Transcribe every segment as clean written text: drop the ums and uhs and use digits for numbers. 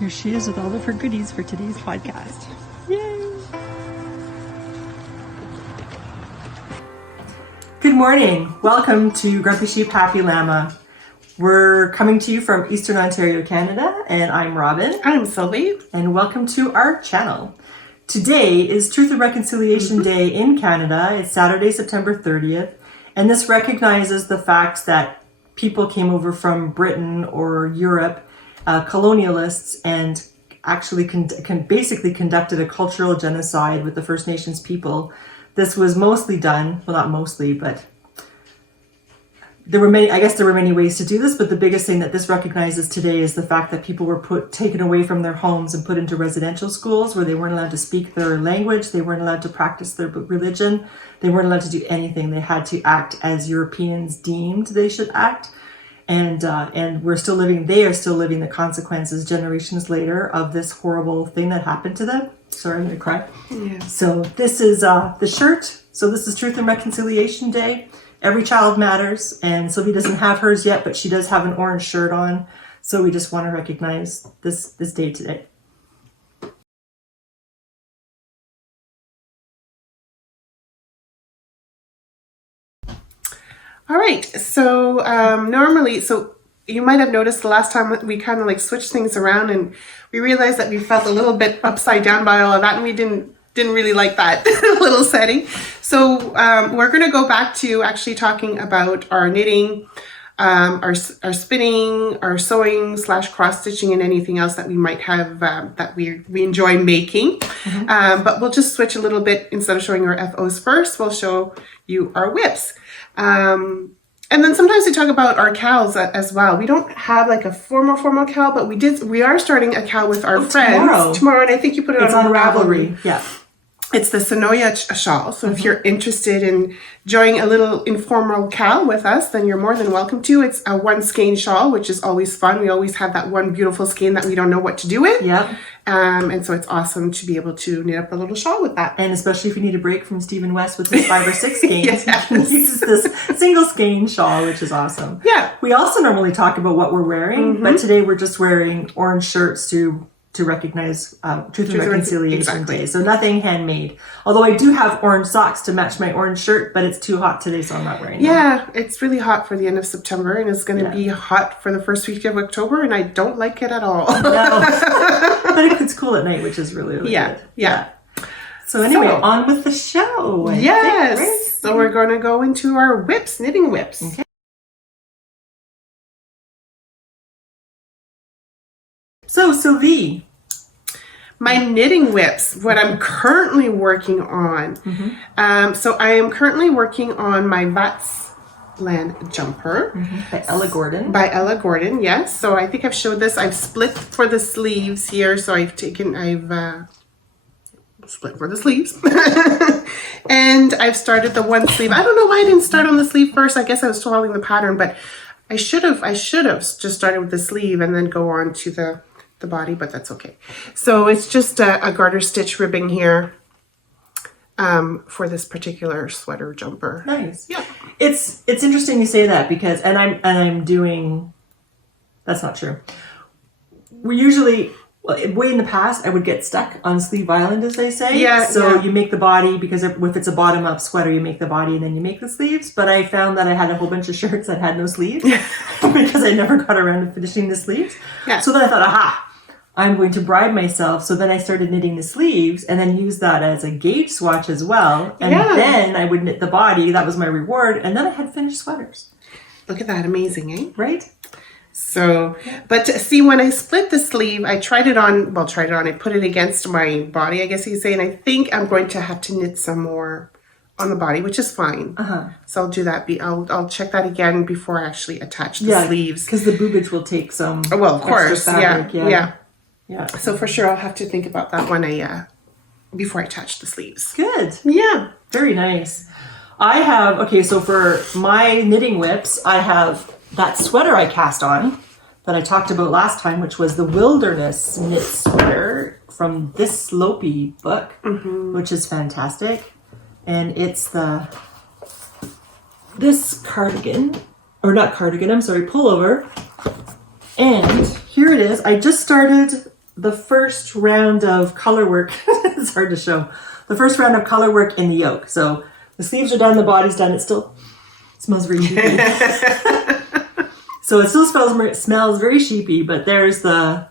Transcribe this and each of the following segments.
Here she is with all of her goodies for today's podcast. Yay! Good morning. Welcome to Grumpy Sheep, Happy Llama. We're coming to you from Eastern Ontario, Canada, and I'm Robin. I'm Sylvie. And welcome to our channel. Today is Truth and Reconciliation Day in Canada. It's Saturday, September 30th, and this recognizes the fact that people came over from Britain or Europe, colonialists, and actually basically conducted a cultural genocide with the First Nations people. This was mostly done, well, not mostly, but there were many ways to do this, but the biggest thing that this recognizes today is the fact that people were taken away from their homes and put into residential schools where they weren't allowed to speak their language, they weren't allowed to practice their religion, they weren't allowed to do anything. They had to act as Europeans deemed they should act. And they are still living the consequences generations later of this horrible thing that happened to them. Sorry, I'm going to cry. Yeah. So this is the shirt. So this is Truth and Reconciliation Day. Every child matters, and Sylvie doesn't have hers yet, but she does have an orange shirt on. So we just want to recognize this day today. All right. So normally, you might have noticed the last time we kind of like switched things around, and we realized that we felt a little bit upside down by all of that, and we didn't really like that little setting. So we're going to go back to actually talking about our knitting, our spinning, our sewing / cross stitching, and anything else that we might have that we enjoy making. Mm-hmm. But we'll just switch a little bit. Instead of showing our FOs first, we'll show you our whips. And then sometimes we talk about our KALs as well. We don't have like a formal KAL, but we are starting a KAL with our friends tomorrow, and I think you put it on Ravelry. Yeah. It's the Sonoya shawl. So if you're interested in enjoying a little informal KAL with us, then you're more than welcome to. It's a one skein shawl, which is always fun. We always have that one beautiful skein that we don't know what to do with. Yeah. And so it's awesome to be able to knit up a little shawl with that. And especially if you need a break from Stephen West with his 5 or 6 skeins, Yes. you can use this single skein shawl, which is awesome. Yeah. We also normally talk about what we're wearing, but today we're just wearing orange shirts to recognize Truth and Reconciliation Day. So nothing handmade. Although I do have orange socks to match my orange shirt, but it's too hot today, so I'm not wearing them. Yeah, it's really hot for the end of September, and it's going to be hot for the first week of October, and I don't like it at all. No. But it's cool at night, which is really, really good. Yeah. So anyway, on with the show. I Yes. think, right? So we're going to go into our whips, knitting whips. Okay. So Sylvie, my knitting whips, what I'm currently working on. So I am currently working on my Vatsland jumper. by Ella Gordon. By Ella Gordon, yes. So I think I've showed this. I've split for the sleeves here. So I've split for the sleeves. And I've started the one sleeve. I don't know why I didn't start on the sleeve first. I guess I was following the pattern, but I should have just started with the sleeve and then go on to the body, but that's okay. So it's just a garter stitch ribbing here for this particular sweater jumper. Nice. Yeah. It's interesting you say that because I'm doing, that's not true. We usually, way in the past, I would get stuck on Sleeve Island, as they say. Yeah. So you make the body, because if it's a bottom up sweater, you make the body and then you make the sleeves. But I found that I had a whole bunch of shirts that had no sleeves because I never got around to finishing the sleeves. Yeah. So then I thought, aha, I'm going to bribe myself. So then I started knitting the sleeves and then use that as a gauge swatch as well. And then I would knit the body. That was my reward. And then I had finished sweaters. Look at that. Amazing, eh? Right? So, but see, when I split the sleeve, I tried it on, I put it against my body, I guess you say, and I think I'm going to have to knit some more on the body, which is fine. So I'll do that. I'll check that again before I actually attach the sleeves. Because the boobage will take some well, of course. fabric. Yeah. So for sure, I'll have to think about that when before I attach the sleeves. Good. Yeah. Very nice. I have, so for my knitting whips, I have that sweater I cast on that I talked about last time, which was the Wilderness knit sweater from this Slopey book, which is fantastic. And it's this cardigan, or not cardigan, I'm sorry, pullover. And here it is. I just started the first round of color work. It's hard to show. The first round of color work in the yoke. So the sleeves are done, the body's done. It still smells very sheepy. So it still smells very sheepy, but there's the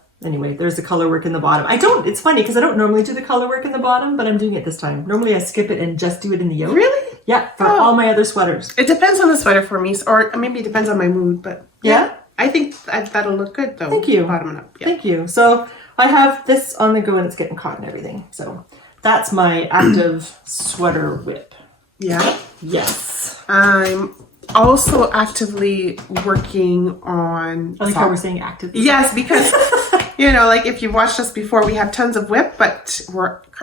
color work in the bottom. It's funny because I don't normally do the color work in the bottom, but I'm doing it this time. Normally I skip it and just do it in the yoke. Really? Yeah, for all my other sweaters. It depends on the sweater for me, or maybe it depends on my mood, but yeah. I think that'll look good though. Thank you. Bottom and up. Yeah. Thank you. So I have this on the go and it's getting caught and everything. So that's my active sweater whip. Yeah. Yes. I'm also actively working on. I like how we're saying active. Yes, because like if you've watched us before, we have tons of whip, but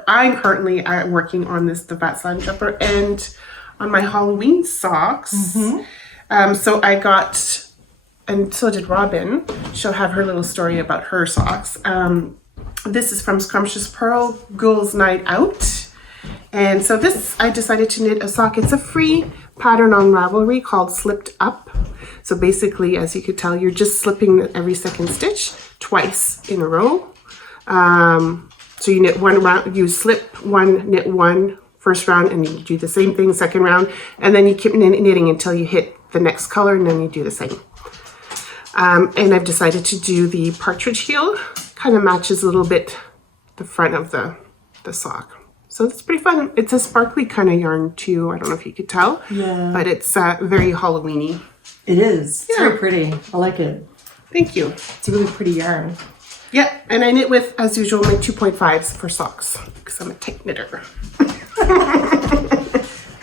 I'm currently working on this the Vatsan jumper and on my Halloween socks. Mm-hmm. So I got, and so did Robin. She'll have her little story about her socks. This is from Scrumptious Pearl, Ghouls Night Out. And so this, I decided to knit a sock. It's a free pattern on Ravelry called Slipped Up. So basically, as you could tell, you're just slipping every second stitch twice in a row. So you knit one round, you slip one, knit one, first round, and you do the same thing, second round, and then you keep knitting until you hit the next color, and then you do the same. And I've decided to do the partridge heel. Kind of matches a little bit the front of the sock. So it's pretty fun. It's a sparkly kind of yarn too. I don't know if you could tell. Yeah. But it's very Halloween-y. It is. It's Yeah. very pretty. I like it. Thank you. It's a really pretty yarn. Yeah, and I knit with, as usual, my 2.5s for socks because I'm a tight knitter.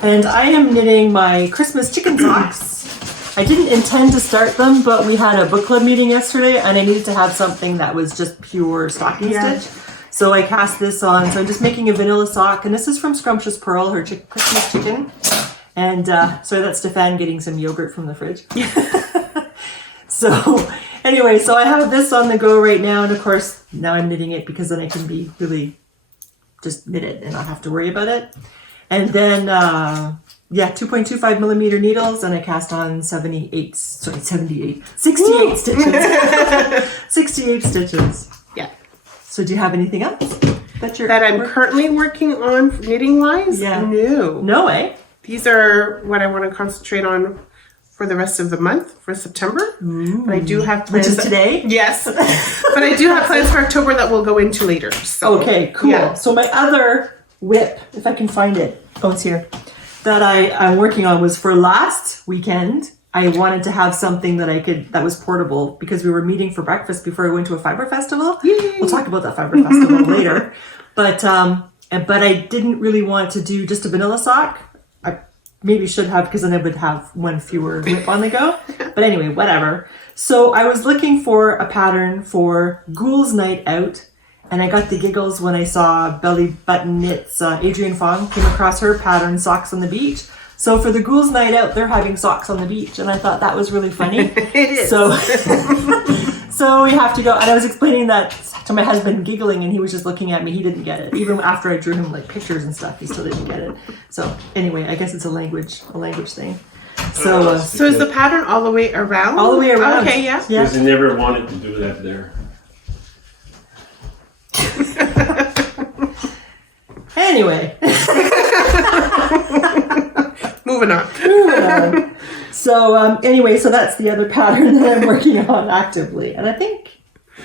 And I am knitting my Christmas chicken socks. I didn't intend to start them, but we had a book club meeting yesterday and I needed to have something that was just pure stocking stitch. So I cast this on. So I'm just making a vanilla sock. And this is from Scrumptious Pearl, her Christmas chicken. And sorry, that's Stefan getting some yogurt from the fridge. So anyway, so I have this on the go right now. And of course, now I'm knitting it because then I can be really just knit it and not have to worry about it. And then, 2.25 millimeter needles. And I cast on 68 stitches. 68 stitches. Yeah. So do you have anything else that I'm currently working on knitting wise? Yeah. No, eh? These are what I want to concentrate on for the rest of the month for September. But I do have plans. Which is today? Yes. But I do have plans for October that we'll go into later. So, okay, cool. Yeah. So my other whip, if I can find it, it's here, that I'm working on was for last weekend. I wanted to have something that was portable because we were meeting for breakfast before we went to a fibre festival. Yay. We'll talk about that fibre festival later. But I didn't really want to do just a vanilla sock. I maybe should have because then I would have one fewer whip on the go. But anyway, whatever. So I was looking for a pattern for Ghouls Night Out. And I got the giggles when I saw Belly Button Knits. Adrienne Fong came across her pattern, Socks on the Beach. So for the Ghouls Night Out, they're having socks on the beach. And I thought that was really funny. It is. So we have to go. And I was explaining that to my husband, giggling, and he was just looking at me. He didn't get it. Even after I drew him like pictures and stuff, he still didn't get it. So anyway, I guess it's a language thing. So is the pattern all the way around? All the way around. Okay, yeah. Because I never wanted to do that there. Anyway. Moving on. So so that's the other pattern that I'm working on actively. And I think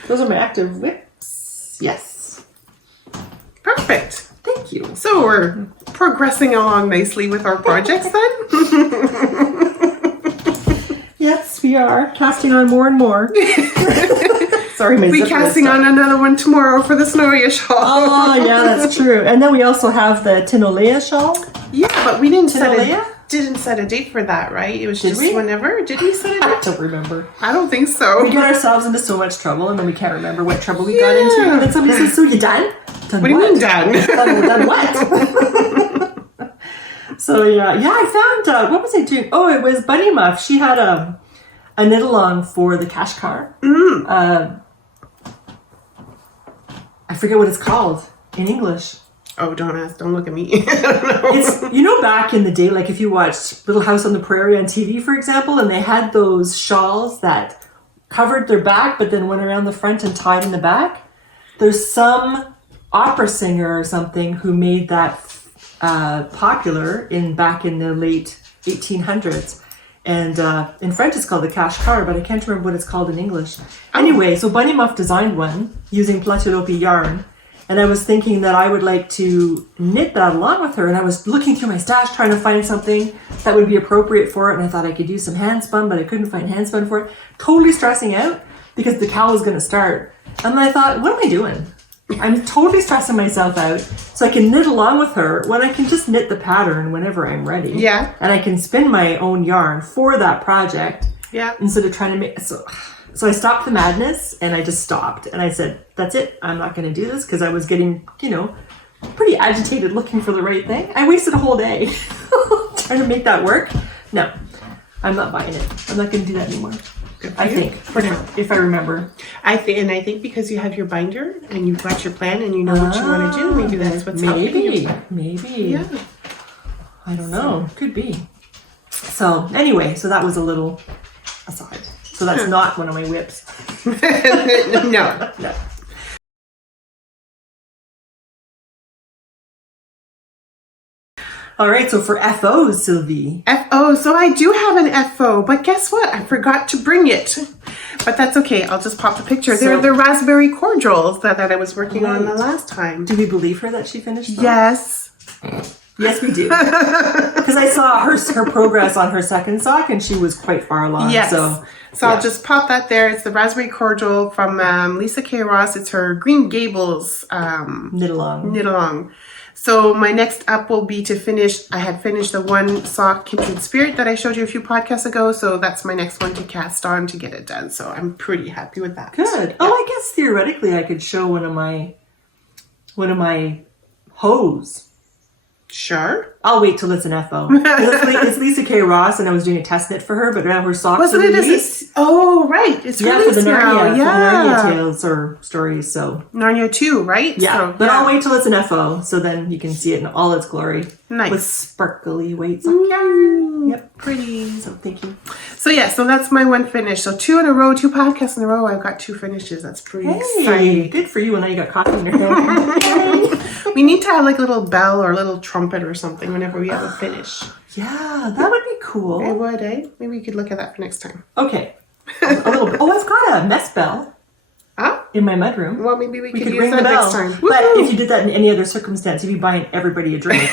those are my active whips. Yes. Perfect. Thank you. So we're progressing along nicely with our projects then? Yes, we are. Casting on more and more. Sorry, my We'll be casting on another one tomorrow for the Snowy shawl. Oh, yeah, that's true. And then we also have the Tinolea shawl. Yeah, but we didn't set Tinolea? a date for that, right? It was Did just we? whenever. Did we set a I date? don't remember. I don't think so. We get ourselves into so much trouble and then we can't remember what trouble we got into. And then somebody says, so you done? Done What do you mean done? Done what? So yeah, I found, what was I doing? Oh, it was Bunny Muff. She had a knit along for the Kashgar. I forget what it's called in English. Oh, don't look at me. I don't know. It's, back in the day, like if you watched Little House on the Prairie on TV, for example, and they had those shawls that covered their back, but then went around the front and tied in the back. there's some opera singer or something who made that popular back in the late 1800s. And in French it's called the cache-car, but I can't remember what it's called in English. Anyway, so Bunny Muff designed one using platelopi yarn. And I was thinking that I would like to knit that along with her. And I was looking through my stash trying to find something that would be appropriate for it. And I thought I could use some hand spun, but I couldn't find hand spun for it. Totally stressing out because the KAL was going to start. And then I thought, what am I doing? I'm totally stressing myself out so I can knit along with her when I can just knit the pattern whenever I'm ready. Yeah. And I can spin my own yarn for that project. Yeah. Instead of trying to make... So I stopped the madness and I just stopped. And I said, that's it. I'm not going to do this because I was getting, pretty agitated looking for the right thing. I wasted a whole day trying to make that work. No, I'm not buying it. I'm not going to do that anymore. I think, for now, if I remember. I think because you have your binder and you've got your plan and you know what you want to do, maybe that's what's helping you. Maybe. Yeah. I don't know. Could be. So anyway, so that was a little aside. So that's not one of my whips. No. No. All right, so for FOs, Sylvie. FO, so I do have an FO, but guess what? I forgot to bring it. But that's okay. I'll just pop the picture. They're the raspberry cordials that I was working on the last time. Do we believe her that she finished them? Yes. Yes, we do. Because I saw her progress on her second sock, and she was quite far along. Yes. So I'll just pop that there. It's the raspberry cordial from Lisa K. Ross. It's her Green Gables knit along. So my next up will be to finish. I had finished the one sock Kindred Spirit that I showed you a few podcasts ago. So that's my next one to cast on to get it done. So I'm pretty happy with that. Good. Yeah. Oh, I guess theoretically I could show one of my hose. Sure. I'll wait till it's an FO. It's Lisa K. Ross, and I was doing a test knit for her, but now her socks Wasn't it released. Oh, right. It's released for the now. for the Narnia tales or stories. So Narnia 2, right? Yeah, so, but I'll wait till it's an FO, so then you can see it in all its glory. Nice. With sparkly white sock yarn. Yep. Pretty. So thank you. So so that's my one finish. So 2 in a row, 2 podcasts in a row. I've got 2 finishes. That's pretty exciting. Good for you. And now you got coffee in your hand. We need to have like a little bell or a little trumpet or something whenever we have a finish. Yeah, that would be cool. It would, eh? Maybe we could look at that for next time. Okay. A little bit. Oh, I've got a mess bell in my mudroom. Well, maybe we could use ring that the bell next time. But if you did that in any other circumstance, you'd be buying everybody a drink.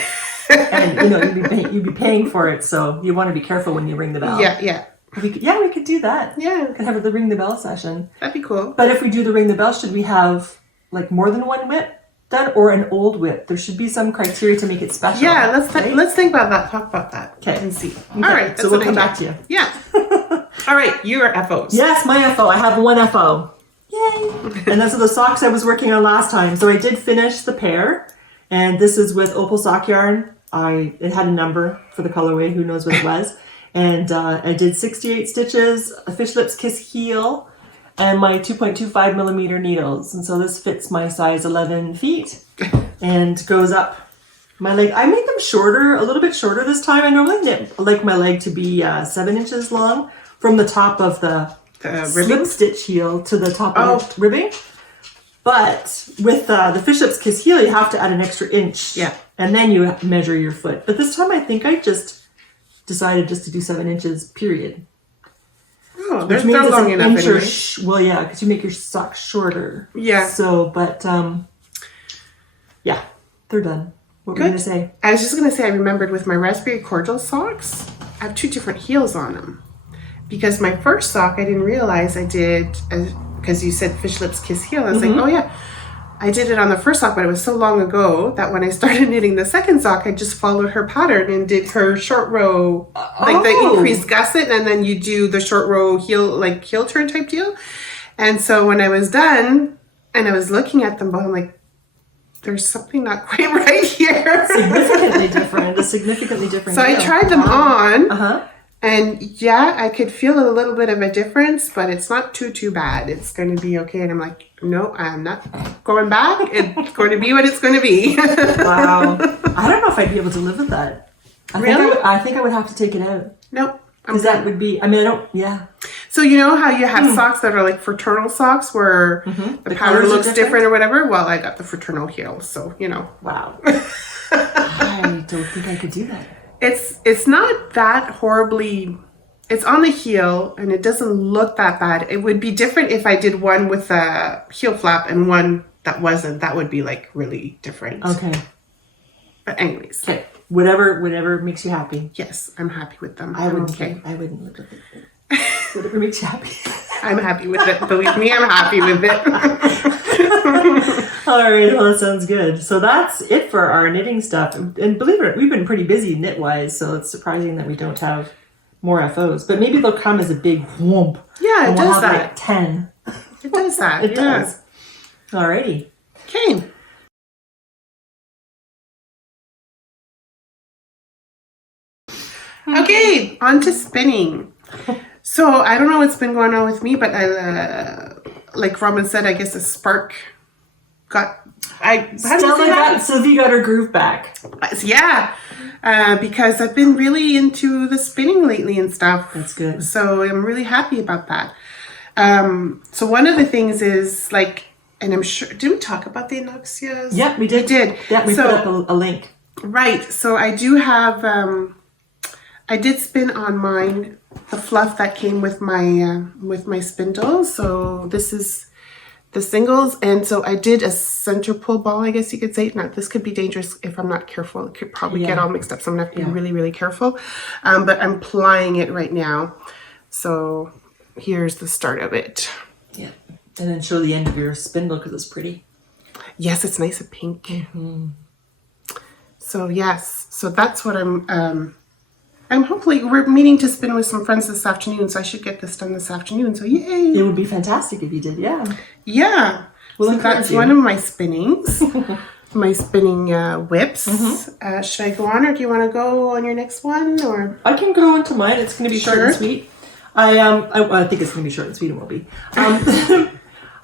And you'd be paying for it, so you want to be careful when you ring the bell. Yeah. We could do that. Yeah. Could have the ring the bell session. That'd be cool. But if we do the ring the bell, should we have like more than one whip done or an old whip? There should be some criteria to make it special. Yeah, let's think about that. Talk about that. Okay. And see. Okay. All right. So we'll come back to you. Yeah. All right. Your FOs. Yes, my FO. I have one FO. Yay! And those are the socks I was working on last time. So I did finish the pair, and this is with opal sock yarn. It had a number for the colorway. Who knows what it was? And I did 68 stitches, a fish lips kiss heel, and my 2.25 millimeter needles. And so this fits my size 11 feet and goes up my leg. I made them shorter, a little bit shorter this time. I normally knit like my leg to be 7 inches long from the top of the slip stitch heel to the top of the ribbing. But with the fish lips kiss heel, you have to add an extra inch. Yeah. And then you measure your foot. But this time I think I just decided just to do 7 inches, period. Oh, they're long enough anyway. Well, yeah, because you make your socks shorter. Yeah. So, but, yeah, they're done. What were you going to say? I was just going to say, I remembered with my raspberry cordial socks, I have 2 different heels on them. Because my first sock, I didn't realize I did, because you said fish lips kiss heel. I was like, oh yeah. I did it on the first sock, but it was so long ago that when I started knitting the second sock, I just followed her pattern and did her short row, like the increased gusset, and then you do the short row heel turn type deal. And so when I was done and I was looking at them both, I'm like, there's something not quite right here. Significantly different. A significantly different So heel. I tried them on. Uh-huh. And yeah, I could feel a little bit of a difference, but it's not too bad. It's going to be okay. And I'm like, no, I'm not going back. It's going to be what it's going to be. Wow. I don't know if I'd be able to live with that. Really? I think I would have to take it out. Nope. Because that would be, I don't, yeah. So you know how you have socks that are like fraternal socks where the pattern colors are looks different or whatever? Well, I got the fraternal heels, so you know. Wow. I don't think I could do that. It's not that horribly. It's on the heel and it doesn't look that bad. It would be different if I did one with a heel flap and one that wasn't. That would be like really different. Okay. But anyways. Okay. Whatever makes you happy. Yes, I'm happy with them. I wouldn't. Okay. I wouldn't look at it. Whatever makes you happy. I'm happy with it. Believe me, I'm happy with it. All right, well, that sounds good. So that's it for our knitting stuff. And believe it, we've been pretty busy knit-wise, so it's surprising that we don't have more FOs. But maybe they'll come as a big whoomp. Yeah, and it we'll does have that. like 10. It does that. It does. Alrighty. Okay. Okay, on to spinning. So I don't know what's been going on with me, but I, like Robin said, I guess a spark got. Sylvie got her groove back. Yeah, because I've been really into the spinning lately and stuff. That's good. So I'm really happy about that. So one of the things is like, and I'm sure, did we talk about the anoxias? Yep, we did. We did. Yeah, we put up a link. Right. So I do have, I did spin on mine, the fluff that came with my spindle. So this is the singles. And so I did a center pull ball, I guess you could say. Now, this could be dangerous if I'm not careful. It could probably get all mixed up. So I'm going to have to be really, really careful. But I'm plying it right now. So here's the start of it. Yeah. And then show the end of your spindle because it's pretty. Yes, it's nice and pink. So yes, so that's what I'm hopefully, we're meeting to spin with some friends this afternoon, so I should get this done this afternoon. So yay! It would be fantastic if you did, yeah. Yeah. Well, so that's one of my spinnings, my spinning whips. Should I go on, or do you want to go on your next one, or? I can go into mine. It's going to be short and sweet. I think it's going to be short and sweet. It will be.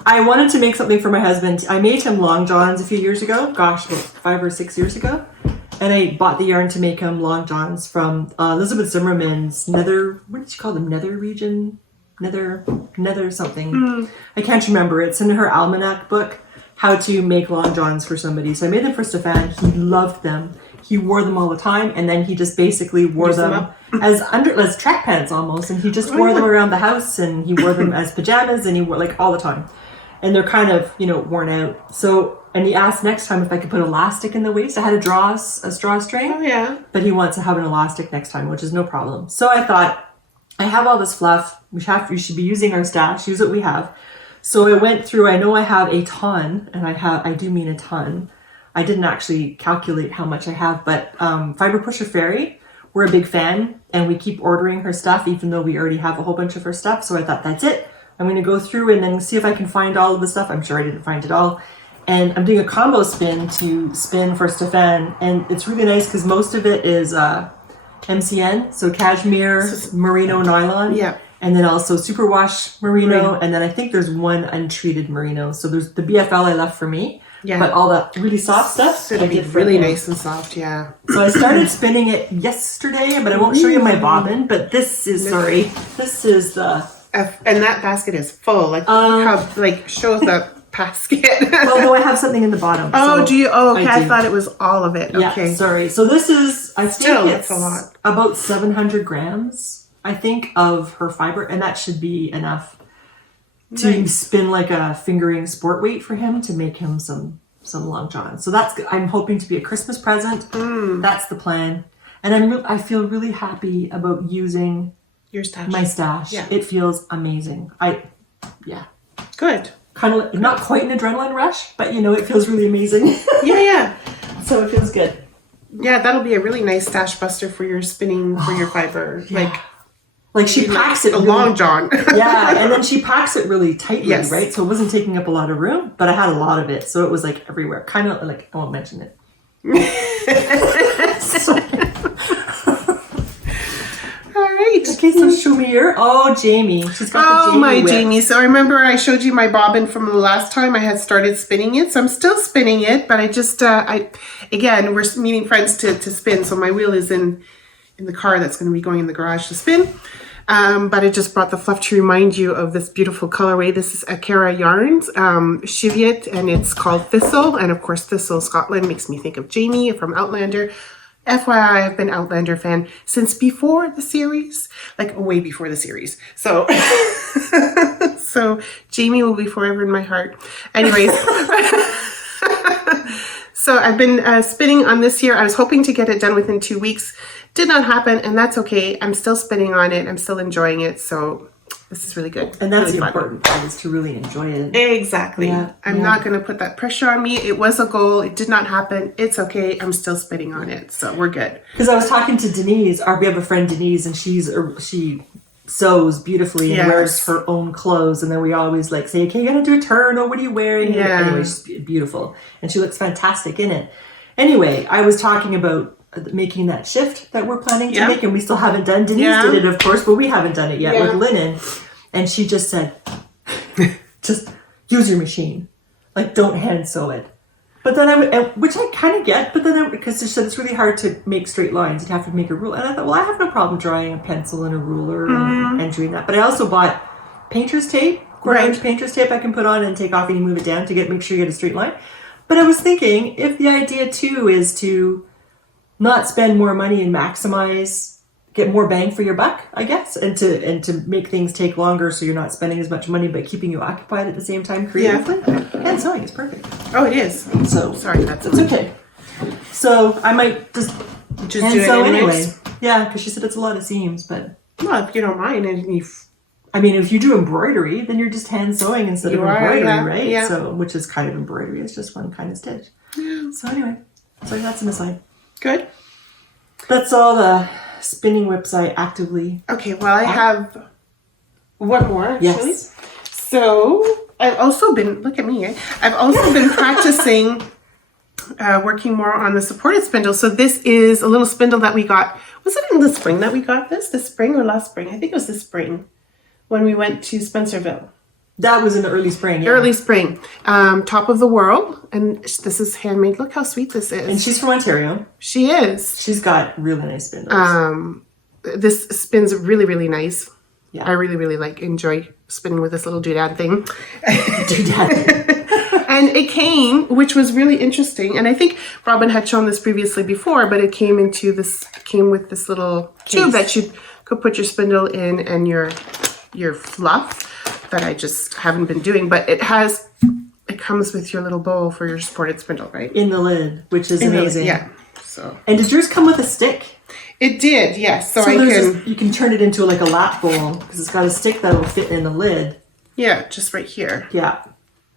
I wanted to make something for my husband. I made him long johns a few years ago. Gosh, about 5 or 6 years ago. And I bought the yarn to make him long johns from Elizabeth Zimmerman's nether, what did she call them? Nether region? Nether something. I can't remember. It's in her almanac book, how to make long johns for somebody. So I made them for Stefan. He loved them. He wore them all the time. And then he just basically wore them as track pants almost. And he just wore them around the house, and he wore them as pajamas, and he wore like all the time. And they're kind of, worn out. So, and he asked next time if I could put elastic in the waist. I had a straw string. Oh, yeah. But he wants to have an elastic next time, which is no problem. So I thought, I have all this fluff. We should be using our stash, use what we have. So I went through, I know I have a ton, and I do mean a ton. I didn't actually calculate how much I have, but Fibre Pusher Fairy, we're a big fan, and we keep ordering her stuff, even though we already have a whole bunch of her stuff. So I thought, that's it. I'm going to go through and then see if I can find all of the stuff. I'm sure I didn't find it all. And I'm doing a combo spin to spin for Stefan. And it's really nice because most of it is MCN, so cashmere, merino, nylon. Yeah. And then also superwash merino. And then I think there's one untreated merino. So there's the BFL I left for me. Yeah. But all that really soft stuff, It'll be really nice and soft, yeah. So I started spinning it yesterday, but I won't show you my bobbin. But this is the... And that basket is full. Like, show the basket. Well, no, I have something in the bottom. Oh, so do you? Oh, okay. I do. thought it was all of it. Okay. Yeah, sorry. So this is, I Still, think it's it's a lot. about 700 grams, I think, of her fiber. And that should be enough to spin like a fingering sport weight for him to make him some long johns. So that's good. I'm hoping to be a Christmas present. That's the plan. And I feel really happy about using Your stash. my stash. Yeah. It feels amazing. Good. Kind of not quite an adrenaline rush, but it feels really amazing. Yeah. So it feels good. Yeah, that'll be a really nice stash buster for your spinning for your fiber. Yeah. Like she packs it a really, long john. Yeah, and then she packs it really tightly, Yes. right? So it wasn't taking up a lot of room, but I had a lot of it, so it was like everywhere. Kind of like, I won't mention it. All right. Okay, so show me your. Oh, Jamie. She's got the Jamie my whip. Jamie. So I remember I showed you my bobbin from the last time I had started spinning it. So I'm still spinning it, but I just, again, we're meeting friends to spin. So my wheel is in the car that's going to be going in the garage to spin. But I just brought the fluff to remind you of this beautiful colorway. This is Akara Yarns, SylvieRT, and it's called Thistle. And of course, Thistle, Scotland, makes me think of Jamie from Outlander. FYI, I've been Outlander fan since before the series, like way before the series. So, so Jamie will be forever in my heart. Anyways, so I've been spinning on this year. I was hoping to get it done within 2 weeks. Did not happen, and that's okay. I'm still spinning on it. I'm still enjoying it. So this is really good. And that's really the fun. important part, is to really enjoy it. Exactly. Yeah, I'm not going to put that pressure on me. It was a goal. It did not happen. It's okay. I'm still spinning on it. So we're good. Because I was talking to Denise, we have a friend Denise, and she sews beautifully and Yes. wears her own clothes. And then we always like say, okay, you got to do a turn, or what are you wearing? Yeah. Anyway, she's beautiful. And she looks fantastic in it. Anyway, I was talking about making that shift that we're planning to Yeah. make, and we still haven't done. Denise Yeah. did it, of course, but we haven't done it yet Yeah. with linen. And she just said, just use your machine. Like, don't hand sew it. But then which I kind of get, but then because she said it's really hard to make straight lines, you'd have to make a rule. And I thought, well, I have no problem drawing a pencil and a ruler and doing that. But I also bought painter's tape, quarter-inch painter's tape I can put on and take off and you move it down to make sure you get a straight line. But I was thinking, if the idea too is to not spend more money and get more bang for your buck, I guess, and to make things take longer so you're not spending as much money but keeping you occupied at the same time creatively. Hand sewing is perfect. Oh, it is. So Sorry, that's it's okay. So I might just hand do it sew anyways. anyway. Yeah, because she said it's a lot of seams, but Well, if you don't mind, and I mean, if you do embroidery, then you're just hand sewing instead of embroidery, yeah, right? yeah. So, which is kind of embroidery. It's just one kind of stitch. So anyway, so that's an aside. good. That's all the spinning whips I actively. Okay, well, I have one more, actually. Yes. So, I've also been, look at me, eh? I've also been practicing working more on the supported spindle. So this is a little spindle that we got. Was it in the spring that we got this? This spring or last spring? I think it was this spring when we went to Spencerville. That was in the early spring. Yeah. Early spring. Top of the world. And this is handmade. Look how sweet this is. And she's from Ontario. She is. She's got really nice spindles. This spins really, really nice. Yeah. I really, really enjoy spinning with this little doodad thing. Doodad. And it came, which was really interesting. And I think Robin had shown this previously before, but it came with this little tube that you could put your spindle in and your fluff that I just haven't been doing. But it comes with your little bowl for your supported spindle, right? In the lid, which is amazing. Yeah. So And did yours come with a stick? it did, yes. So I you can turn it into like a lap bowl because it's got a stick that will fit in the lid. yeah, just right here. Yeah.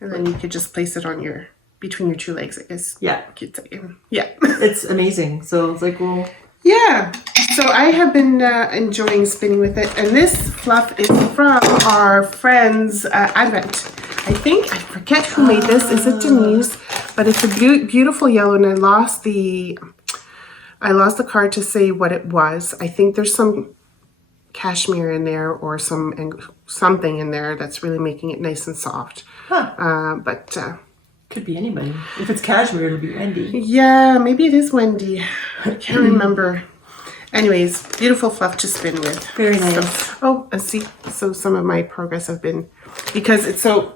And then you could just place it on between your two legs, I guess. Yeah. You'd say. Yeah. It's amazing. So it's like, well, Yeah. So I have been enjoying spinning with it. And this fluff is from our friend's Advent. I forget who made this. Is it Denise? But it's a beautiful yellow, and I lost the card to say what it was. I think there's some cashmere in there or something in there that's really making it nice and soft. But could be anybody. If it's cashmere, it'll be Wendy. yeah, maybe it is Wendy. I can't remember. Anyways, beautiful fluff to spin with. Very nice. So some of my progress have been, because it's so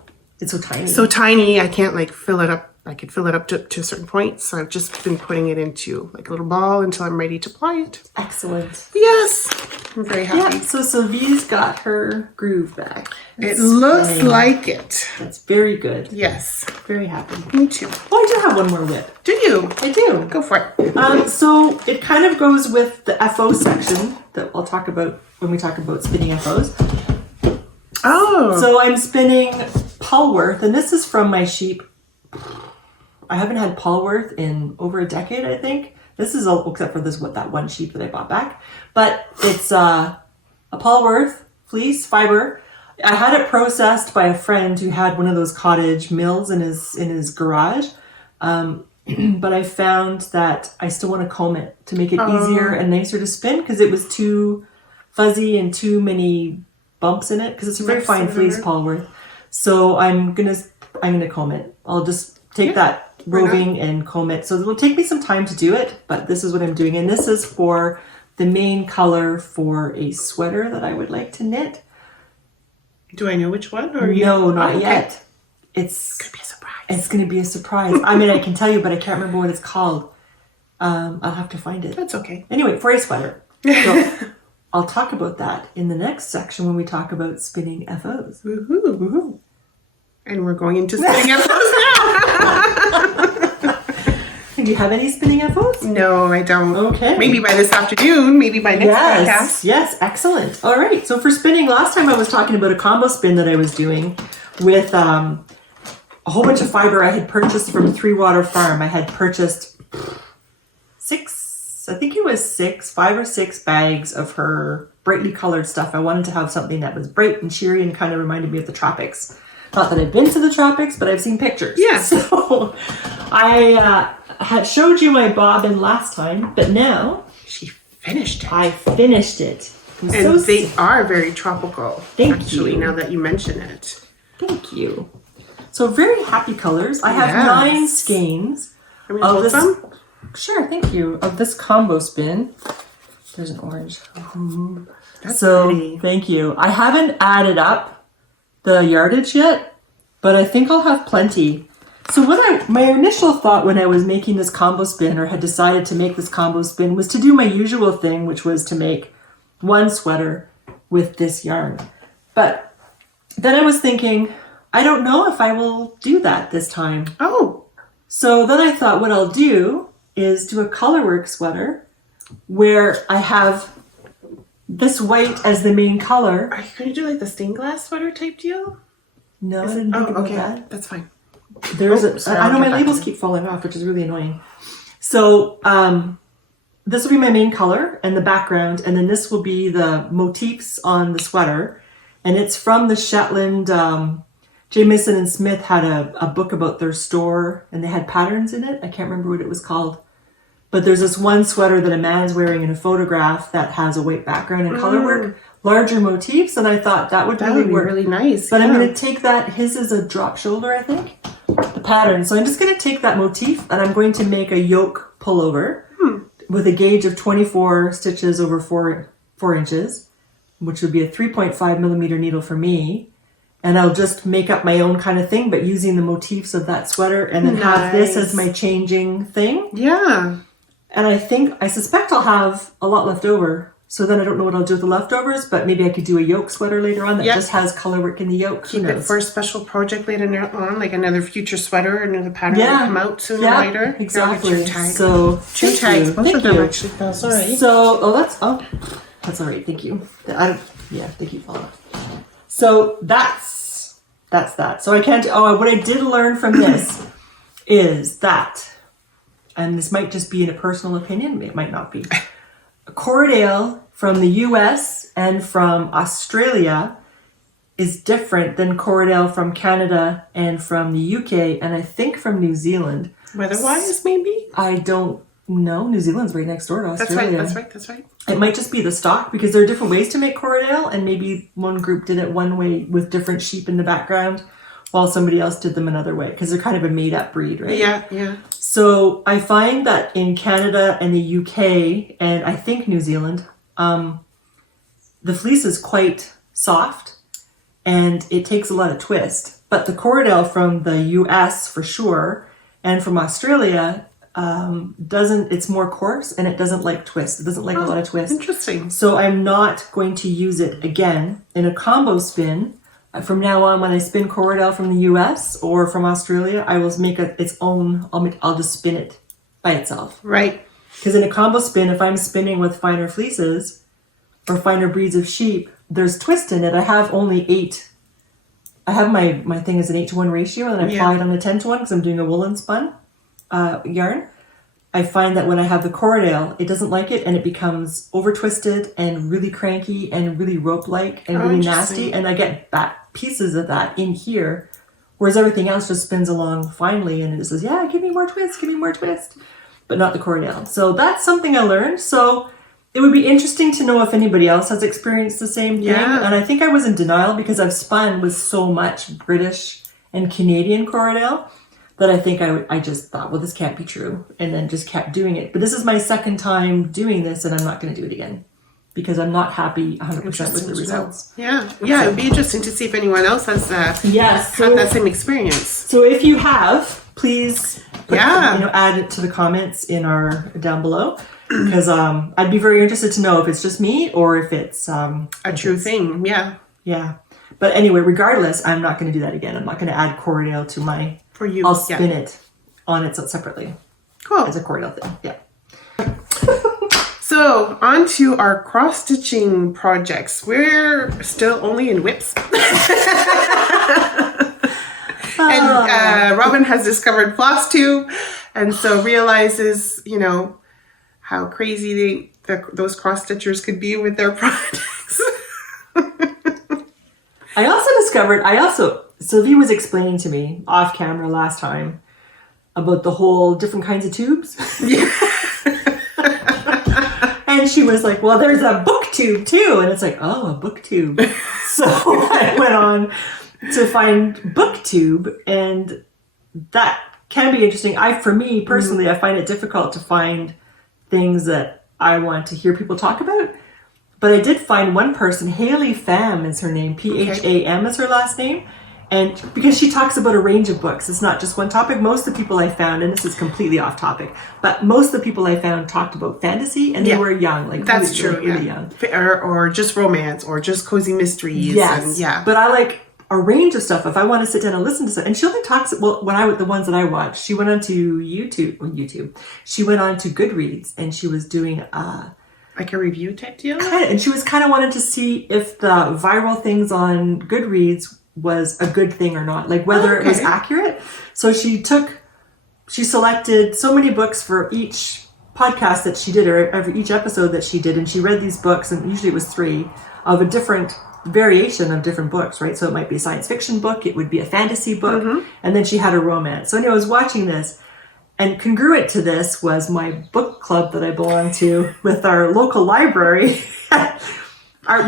tiny. so tiny, I can't like fill it up. I could fill it up to a certain point, so I've just been putting it into like a little ball until I'm ready to apply it. Excellent. Yes, I'm very happy. Yeah, so Sylvie's got her groove back. It looks like it. That's very good. Yes, Very happy. me too. Oh, I do have one more whip. Do you? I do. Go for it. So it kind of goes with the FO section that I'll talk about when we talk about spinning FOs. Oh, So I'm spinning Polworth, and this is from my sheep. I haven't had Polworth in over a decade, I think. This is all except for that one sheep that I bought back. But it's a Polworth fleece fiber. I had it processed by a friend who had one of those cottage mills in his garage. But I found that I still want to comb it to make it easier and nicer to spin because it was too fuzzy and too many bumps in it because it's a very fine fleece Polworth. So I'm gonna comb it. I'll just take that roving and comb it. So it will take me some time to do it, but this is what I'm doing. And this is for the main color for a sweater that I would like to knit. Do I know which one? Or No, not okay. yet. It's Could be a surprise. It's going to be a surprise. I mean, I can tell you, but I can't remember what it's called. I'll have to find it. That's okay. Anyway, for a sweater. So I'll talk about that in the next section when we talk about spinning FOs. Woohoo. Woohoo. And we're going into spinning FOs now. Do you have any spinning FOs? No, I don't. Okay. Maybe by this afternoon, maybe by next podcast. Yes, excellent. All right. So for spinning, last time I was talking about a combo spin that I was doing with a whole bunch of fiber I had purchased from Three Water Farm. I had purchased 5 or 6 bags of her brightly colored stuff. I wanted to have something that was bright and cheery and kind of reminded me of the tropics. Not that I've been to the tropics, but I've seen pictures. Yeah. So I had showed you my bobbin last time, but now She finished it. I finished it. I'm And so they are very tropical, Thank actually, you. now that you mention it. Thank you. So very happy colors. I have Yes. 9 skeins. Can we hold this- some? Sure, thank you. Of this combo spin. There's an orange. That's So pretty. thank you. I haven't added up the yardage yet, but I think I'll have plenty. So my initial thought when I was making this combo spin, or had decided to make this combo spin, was to do my usual thing, which was to make one sweater with this yarn. But then I was thinking, I don't know if I will do that this time. Oh, So then I thought what I'll do is do a colorwork sweater where I have this white as the main color. are you going to do like the stained glass sweater type deal? No, I didn't think about okay. that. That's fine. There's sorry, I I'll know get my back labels to it. keep falling off, which is really annoying. So this will be my main color and the background, and then this will be the motifs on the sweater. And it's from the Shetland, Jamieson and Smith had a book about their store, and they had patterns in it. I can't remember what it was called. But there's this one sweater that a man's wearing in a photograph that has a white background and color work, larger motifs, and I thought that would That really would be work. really nice. But I'm yeah. going to take that, his is a drop shoulder, I think, the pattern. So I'm just going to take that motif and I'm going to make a yoke pullover with a gauge of 24 stitches over 4 inches, which would be a 3.5 millimeter needle for me. And I'll just make up my own kind of thing, but using the motifs of that sweater, and then have this as my changing thing. Yeah. And I suspect I'll have a lot left over. So then I don't know what I'll do with the leftovers, but maybe I could do a yoke sweater later on that Yep. just has color work in the yoke. Who Keep it knows? for a special project later on, like another future sweater, another pattern Yeah. will come out sooner Yeah, or later. exactly. Grab a tag. So 2 thank tags, you. both Thank of them you. actually fell. Sorry. So that's all right. Thank you. They keep falling off. So that's that. So I can't. What I did learn from this is that, and this might just be in a personal opinion. It might not be. Corriedale from the U.S. and from Australia is different than Corriedale from Canada and from the UK, and I think from New Zealand. Weather-wise, maybe? I don't know. New Zealand's right next door to That's Australia. right. That's right. It might just be the stock, because there are different ways to make Corriedale, and maybe one group did it one way with different sheep in the background, while somebody else did them another way, because they're kind of a made-up breed, right? Yeah. So I find that in Canada and the UK, and I think New Zealand, the fleece is quite soft, and it takes a lot of twist. But the Corriedale from the US for sure, and from Australia, it's more coarse, and it doesn't like twist. It doesn't like a lot of twist. Interesting. So I'm not going to use it again in a combo spin. From now on, when I spin Corriedale from the US or from Australia, I will make its own. I'll just spin it by itself. Right. Because in a combo spin, if I'm spinning with finer fleeces or finer breeds of sheep, there's twist in it. I have only 8. I have my thing is an 8-to-1 ratio, and I apply it on a 10-to-1 because I'm doing a woolen spun yarn. I find that when I have the Corriedale, it doesn't like it, and it becomes over twisted and really cranky and really rope-like and really nasty, and I get pieces of that in here, whereas everything else just spins along finely, and it says, yeah, give me more twist, but not the Corriedale. So that's something I learned. So it would be interesting to know if anybody else has experienced the same thing. Yeah. And I think I was in denial because I've spun with so much British and Canadian Corriedale that I think I just thought, well, this can't be true, and then just kept doing it. But this is my second time doing this, and I'm not going to do it again because I'm not happy 100% with the results. Yeah, it'd be interesting to see if anyone else has Yes, had that same experience. So if you have, please, Yeah. add it to the comments in our down below, because I'd be very interested to know if it's just me or if it's A true thing, yeah. Yeah. But anyway, regardless, I'm not going to do that again. I'm not going to add Corriedale to my. For you, I'll spin it on it separately Cool. as a Corriedale thing. Yeah. So, on to our cross-stitching projects. We're still only in whips. And Robin has discovered floss tube, and so realizes, how crazy those cross-stitchers could be with their projects. I also discovered, Sylvie was explaining to me off camera last time about the whole different kinds of tubes. Yeah. And she was like, well, there's a book tube too. And it's like, oh, a book tube. So I went on to find booktube, and that can be interesting. For me personally, I find it difficult to find things that I want to hear people talk about. But I did find one person, Haley Pham is her name, Pham is her last name. And because she talks about a range of books, it's not just one topic. Most of the people I found, and this is completely off topic, but most of the people I found talked about fantasy, and they were young, like that's really, true, really young. Or just romance, or just cozy mysteries. Yes, and, but I like a range of stuff if I want to sit down and listen to something. And she only talks, the ones that I watched, she went on to YouTube. She went on to Goodreads, and she was doing like a review type deal? And she was kind of wanting to see if the viral things on Goodreads was a good thing or not, like whether it was accurate. So she selected so many books for each podcast that she did, or every each episode that she did, and she read these books, and usually it was 3 of a different variation of different books, right? So it might be a science fiction book, it would be a fantasy book, and then she had a romance. So anyway, I was watching this, and congruent to this was my book club that I belong to with our local library.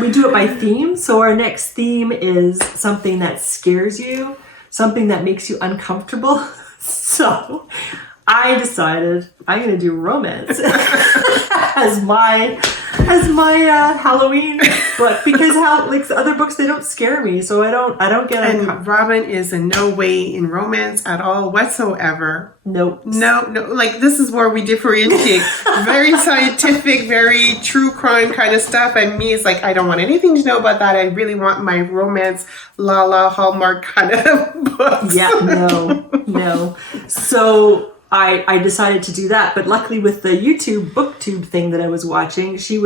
We do it by theme. So our next theme is something that scares you, something that makes you uncomfortable. So I decided I'm going to do romance as my Halloween book, because other books, they don't scare me, so I don't get. And Robin is in no way in romance at all whatsoever. Nope. No. Like, this is where we differentiate. Very scientific, very true crime kind of stuff. And me is like, I don't want anything to know about that. I really want my romance, la Hallmark kind of books. Yeah, no. So I decided to do that. But luckily with the YouTube booktube thing that I was watching, she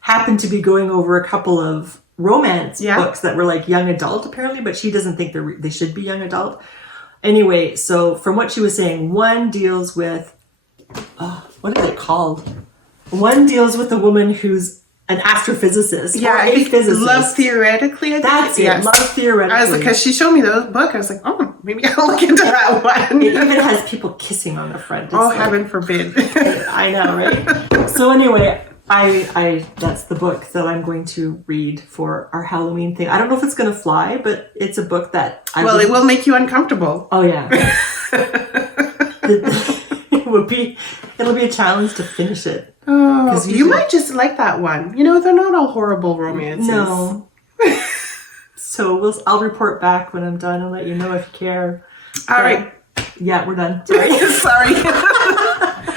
happened to be going over a couple of romance books that were like young adult apparently, but she doesn't think they should be young adult. Anyway, so from what she was saying, one deals with, what is it called? One deals with a woman who's an astrophysicist. Yeah, I think physicist. Love Theoretically. I think. That's it. Yes. Love Theoretically. I was like, because she showed me the book, I was like, oh, maybe I'll look into that one. It even has people kissing on the front. It's heaven forbid. I know, right? So anyway, I that's the book that I'm going to read for our Halloween thing. I don't know if it's going to fly, but it's a book that it will make you uncomfortable. Oh yeah. It'll be a challenge to finish it. Oh, you might just like that one. They're not all horrible romances. No. So I'll report back when I'm done and let you know if you care. All right. Yeah, we're done. Sorry. Sorry.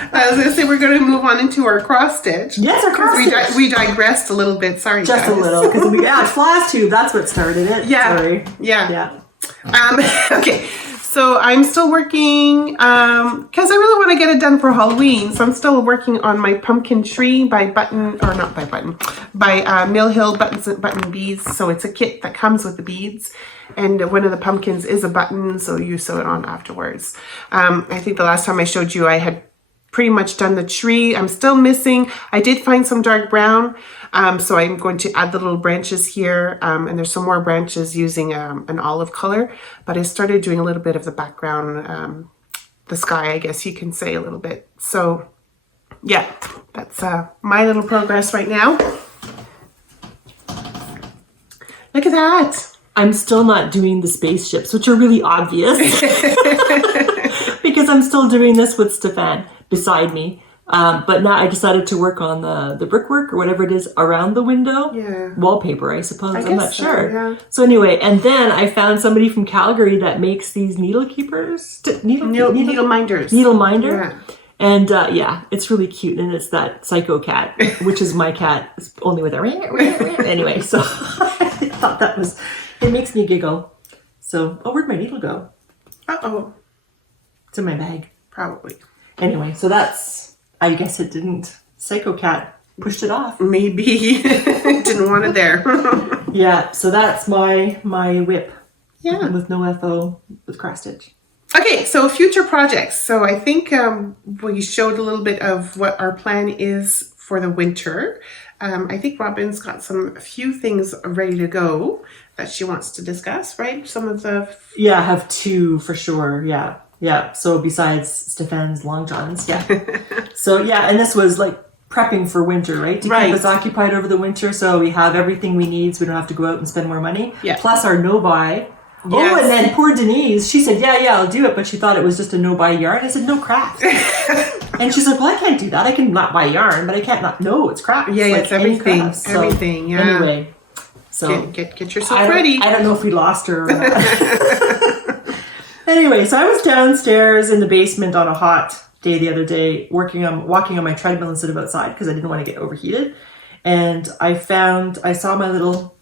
I was going to say we're going to move on into our cross stitch. Yes, our cross stitch. We digressed a little bit. Sorry, just guys. a little, because floss tube. That's what started it. Yeah. Sorry. Yeah. Okay. So I'm still working because I really want to get it done for Halloween. So I'm still working on my pumpkin tree by Mill Hill Buttons and Button Beads. So it's a kit that comes with the beads, and one of the pumpkins is a button, so you sew it on afterwards. I think the last time I showed you, I had pretty much done the tree. I'm still missing. I did find some dark brown, so I'm going to add the little branches here, and there's some more branches using an olive color, but I started doing a little bit of the background, the sky, I guess you can say, a little bit. So yeah, that's my little progress right now. Look at that. I'm still not doing the spaceships, which are really obvious. because I'm still doing this with Stefan beside me. But now I decided to work on the brickwork or whatever it is around the window. Yeah. Wallpaper, I suppose. I'm not so, sure. yeah. So anyway, and then I found somebody from Calgary that makes these needle keepers. Needle minders. Needle minder. Yeah. And yeah, it's really cute. And it's that psycho cat, which is my cat, only with a anyway. So I thought it makes me giggle. So, where'd my needle go? Uh-oh. It's in my bag. Probably. Anyway, so I guess it didn't. Psycho cat pushed it off. Maybe. Didn't want it there. Yeah, so that's my whip. Yeah. With no FO, with cross stitch. Okay, so future projects. So I think we showed a little bit of what our plan is for the winter. I think Robin's got a few things ready to go that she wants to discuss, right? Some of the... Yeah, I have two for sure. Yeah. Yeah. So besides Stefan's long johns. Yeah. So yeah, and this was like prepping for winter, right? To keep us occupied over the winter. So we have everything we need so we don't have to go out and spend more money. Yeah. Plus our no-buy. Yes. Oh, and then poor Denise, she said, yeah, I'll do it. But she thought it was just a no-buy yarn. I said, no craft. And she's like, well, I can't do that. I can not buy yarn, but I can't not. No, it's craft. Yeah, like it's everything. crafts. So, everything, yeah. Anyway. So get yourself ready. I don't know if we lost her or not. Anyway, so I was downstairs in the basement on a hot day the other day, walking on my treadmill instead of outside because I didn't want to get overheated. And I saw my little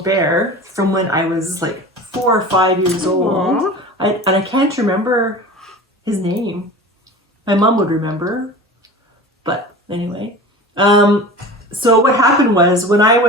bear from when I was like 4 or 5 years old. And I can't remember his name. My mom would remember. But anyway. So what happened was I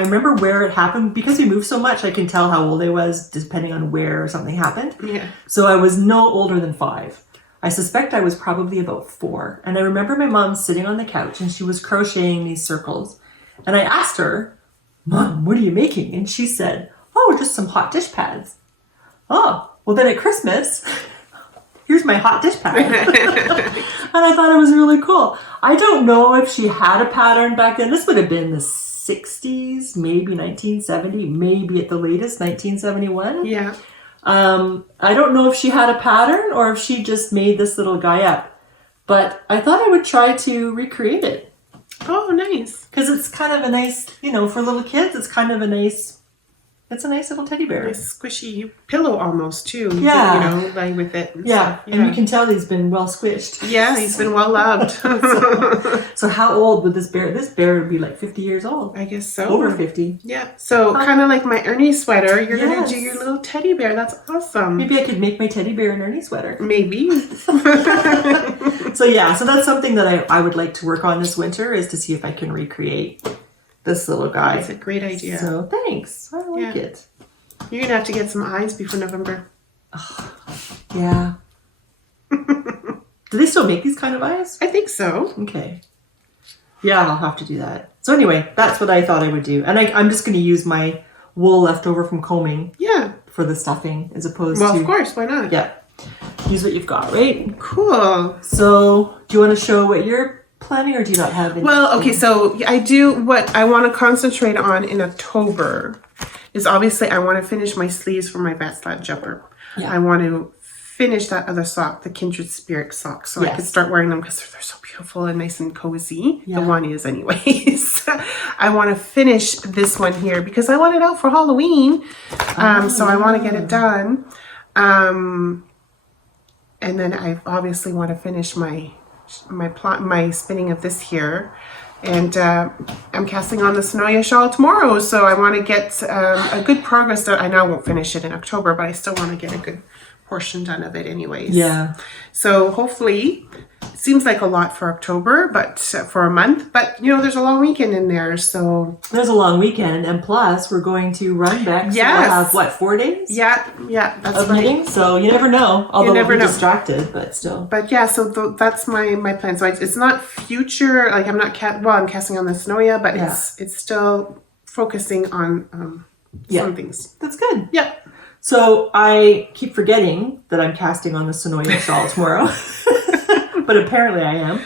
remember where it happened. Because we moved so much, I can tell how old I was depending on where something happened. Yeah. So I was no older than 5. I suspect I was probably about 4. And I remember my mom sitting on the couch and she was crocheting these circles. And I asked her, Mom, what are you making? And she said, oh, just some hot dish pads. Oh, well then at Christmas, here's my hot dish pad. And I thought it was really cool. I don't know if she had a pattern back then. This would have been the 60s, maybe 1970, maybe at the latest, 1971. Yeah. I don't know if she had a pattern or if she just made this little guy up. But I thought I would try to recreate it. Oh, nice. Because it's kind of a nice, for little kids, it's a nice little teddy bear. Nice squishy pillow almost too. Yeah. Lay with it. And Yeah. stuff. And you can tell he's been well squished. Yeah, he's been well loved. So how old would this bear? This bear would be like 50 years old. I guess so. Over 50. Yeah. So kind of like my Ernie sweater, you're going Yes. to do your little teddy bear. That's awesome. Maybe I could make my teddy bear an Ernie sweater. Maybe. So yeah, so that's something that I would like to work on this winter is to see if I can recreate this little guy. That's a great idea. So thanks. I like it. You're going to have to get some eyes before November. Yeah. Do they still make these kind of eyes? I think so. Okay. Yeah, I'll have to do that. So anyway, that's what I thought I would do. And I'm just going to use my wool left over from combing Yeah. for the stuffing as opposed Well, to... of course. Why not? Yeah. Use what you've got, right? Cool. So do you want to show what you're planning or do you not have any? Well, okay, so I do what I want to concentrate on in October is obviously I want to finish my sleeves for my Vatslad jumper. Yeah. I want to finish that other sock, the Kindred Spirit sock, so I can start wearing them because they're so beautiful and nice and cozy. Yeah. The one is anyways. I want to finish this one here because I want it out for Halloween. So I want to get it done. And then I obviously want to finish my spinning of this here. And I'm casting on the Sonoya shawl tomorrow, so I want to get a good progress done. I know I won't finish it in October, but I still want to get a good portion done of it anyways. Yeah. So hopefully, it seems like a lot for October, but for a month. But, there's a long weekend in there, so... There's a long weekend, and plus we're going to Runbeck, so Yes. we'll have, 4 days? Yeah, that's Of right. meetings, so you never know, although never we'll be know. distracted, but still. But yeah, so that's my plan. So it's not future, like I'm not, I'm casting on the Sonoya, but it's still focusing on some things. That's good. Yep. So I keep forgetting that I'm casting on the Sonoya shawl tomorrow, but apparently I am.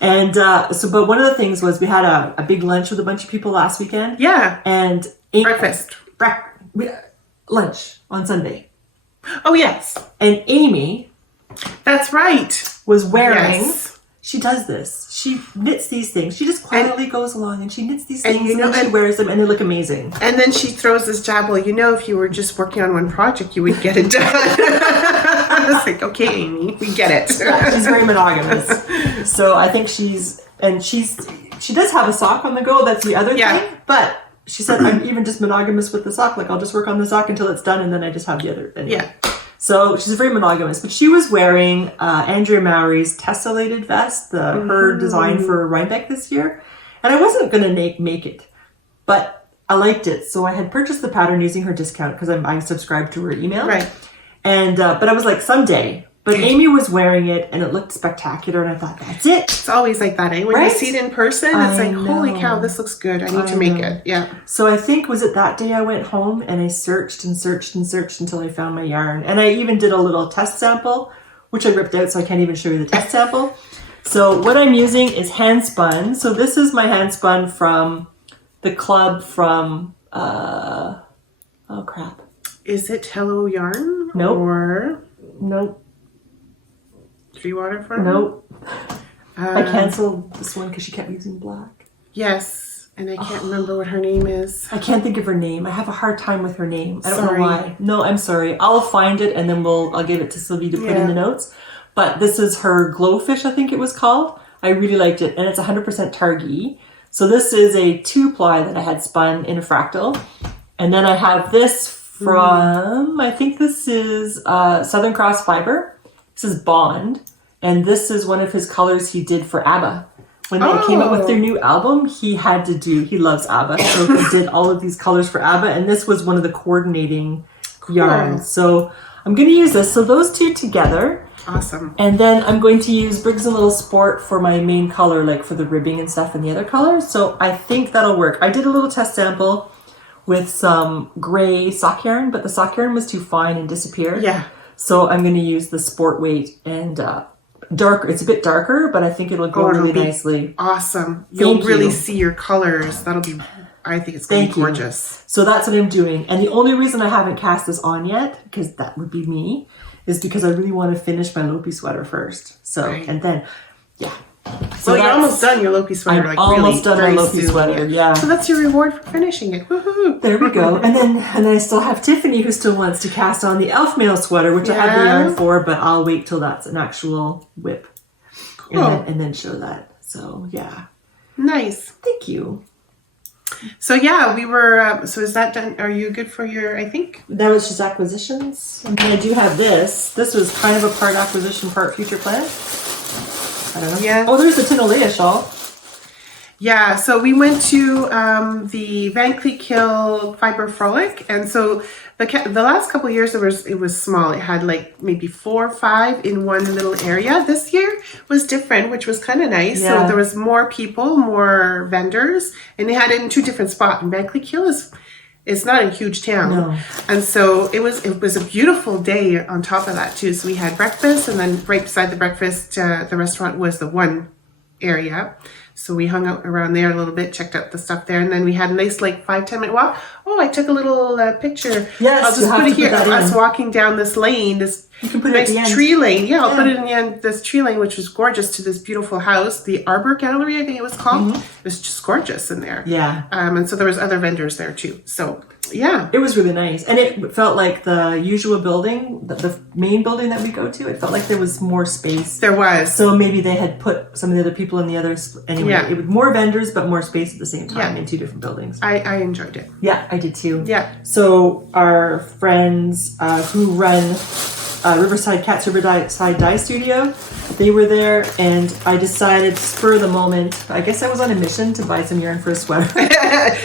And but one of the things was we had a big lunch with a bunch of people last weekend. Yeah. And Breakfast. lunch on Sunday. Oh, yes. And Amy That's right. was wearing. Yes. She does this. She knits these things. She just quietly goes along and she knits these and things you know- and then she wears them and they look amazing. And then she throws this jab, well, you know, if you were just working on one project, you would get it done. I was like, okay, Amy, we get it. She's very monogamous. So I think she does have a sock on the go. That's the other Yeah. thing. But she said, I'm even just monogamous with the sock. Like, I'll just work on the sock until it's done and then I just have the other. Anyway. Yeah. So she's very monogamous. But she was wearing Andrea Mowry's tessellated vest, her design for Rhinebeck this year. And I wasn't going to make it. But I liked it. So I had purchased the pattern using her discount because I'm subscribed to her email. Right. And but I was like, someday. But Amy was wearing it and it looked spectacular and I thought, that's it. It's always like that, eh? When Right? you see it in person, it's I like, holy know. cow, this looks good. I need to I make know. it. Yeah. So I think, was it that day I went home and I searched and searched and searched until I found my yarn. And I even did a little test sample, which I ripped out so I can't even show you the test sample. So what I'm using is hand spun. So this is my hand spun from the club from, oh crap. Is it Hello Yarn? Nope. Or Nope. Tree Water Farm? Nope. I canceled this one because she kept using black. Yes. And I can't remember what her name is. I can't think of her name. I have a hard time with her name. I don't Sorry. know why. No, I'm sorry. I'll find it and then I'll give it to Sylvie to put in the notes. But this is her Glowfish, I think it was called. I really liked it. And it's 100% Targhee. So this is a 2-ply that I had spun in a fractal. And then I have this from, I think this is Southern Cross Fibre. This is Bond. And this is one of his colors he did for ABBA. When they came out with their new album, he loves ABBA. So he did all of these colors for ABBA. And this was one of the coordinating yarns. So I'm going to use this. So those two together. Awesome. And then I'm going to use Briggs & Little Sport for my main color, like for the ribbing and stuff and the other colors. So I think that'll work. I did a little test sample with some gray sock yarn, but the sock yarn was too fine and disappeared. Yeah. So I'm going to use the Sport Weight and darker. It's a bit darker, but I think it'll go it'll really be nicely. Awesome. You'll Thank really you. see your colors. I think it's going to Thank be you. gorgeous. So that's what I'm doing. And the only reason I haven't cast this on yet, because that would be me, is because I really want to finish my Lopi sweater first. So, Right. and then, yeah. So you're almost done your Lopi sweater. I'm almost done my Lopi sweater, yeah. So that's your reward for finishing it. Woohoo! There we go. And then I still have Tiffany who still wants to cast on the elf mail sweater, which I have the Yeah. yarn for, but I'll wait till that's an actual whip. Cool. And then show that. So, yeah. Nice. Thank you. So yeah, we were. So is that done? Are you good for your? I think. That was just acquisitions. And I do have this. This was kind of a part acquisition, part future plan. I don't know. Yeah. Oh, there's the Tinalea shawl. Yeah. So we went to the Van Cleek Hill Fiber Frolic, and so the last couple of years it was small. It had like maybe 4 or 5 in one little area. This year was different, which was kind of nice. Yeah. So there was more people, more vendors, and they had it in 2 different spots. And Van Cleek Hill is not a huge town. No. And so it was a beautiful day on top of that too. So we had breakfast, and then right beside the breakfast, the restaurant was the one area. So we hung out around there a little bit, checked out the stuff there, and then we had a nice like 5-10 minute walk. Oh, I took a little picture. Yes, I'll you just have put to it here. put that Us in. walking down this lane, this You can put it at nice the end. tree lane. Yeah, I'll put Yeah. it in the end. This tree lane, which was gorgeous, to this beautiful house, the Arbor Gallery, I think it was called. It was just gorgeous in there. Mm-hmm. Yeah. And so there was other vendors there too. So yeah. It was really nice. And it felt like the usual building, the main building that we go to, it felt like there was more space. There was. So maybe they had put some of the other people in the others. Anyway, Yeah. it was more vendors, but more space at the same time Yeah. in 2 different buildings. I enjoyed it. Yeah, I did too. Yeah. So our friends who run Riverside Cats Riverside Dye Studio, they were there, and I decided, spur of the moment, I guess I was on a mission to buy some yarn for a sweater.